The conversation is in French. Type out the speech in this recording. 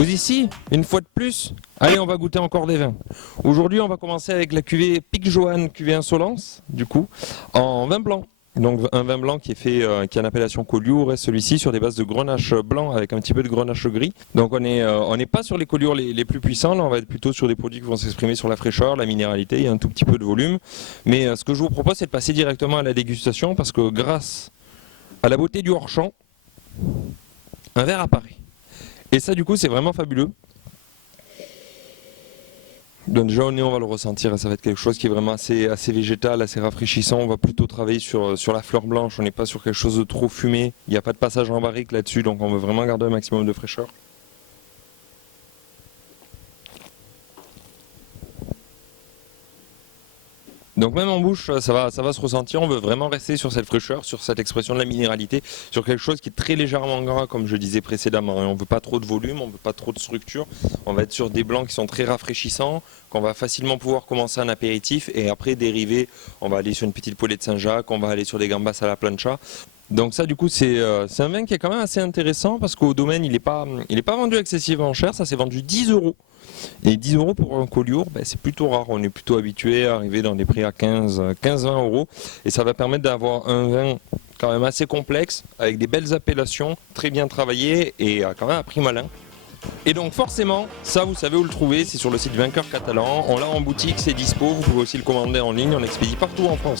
Vous ici, une fois de plus, allez, on va goûter encore des vins. Aujourd'hui, on va commencer avec la cuvée Pic Johan, cuvée Insolence, du coup, en vin blanc. Donc un vin blanc qui est fait, qui a une appellation Collioure, et celui-ci sur des bases de grenache blanc avec un petit peu de grenache gris. Donc on n'est pas sur les Collioures les plus puissants, là on va être plutôt sur des produits qui vont s'exprimer sur la fraîcheur, la minéralité et un tout petit peu de volume. Mais ce que je vous propose, c'est de passer directement à la dégustation parce que grâce à la beauté du hors-champ, un verre apparaît. Et ça du coup c'est vraiment fabuleux. Donc déjà au nez on va le ressentir et ça va être quelque chose qui est vraiment assez végétal, assez rafraîchissant. On va plutôt travailler sur la fleur blanche, on n'est pas sur quelque chose de trop fumé. Il n'y a pas de passage en barrique là-dessus, donc on veut vraiment garder un maximum de fraîcheur. Donc même en bouche, ça va se ressentir, on veut vraiment rester sur cette fraîcheur, sur cette expression de la minéralité, sur quelque chose qui est très légèrement gras, comme je disais précédemment. On ne veut pas trop de volume, on ne veut pas trop de structure, on va être sur des blancs qui sont très rafraîchissants, qu'on va facilement pouvoir commencer un apéritif et après dériver, on va aller sur une petite poêlée de Saint-Jacques, on va aller sur des gambas à la plancha. Donc ça du coup c'est un vin qui est quand même assez intéressant parce qu'au domaine il n'est pas vendu excessivement cher, ça s'est vendu 10 €. Et 10 € pour un Collioure, ben, c'est plutôt rare, on est plutôt habitué à arriver dans des prix à 15-20 € et ça va permettre d'avoir un vin quand même assez complexe avec des belles appellations, très bien travaillées et quand même à prix malin. Et donc forcément, ça vous savez où le trouver, c'est sur le site Vainqueur Catalan, on l'a en boutique, c'est dispo, vous pouvez aussi le commander en ligne, on expédie partout en France.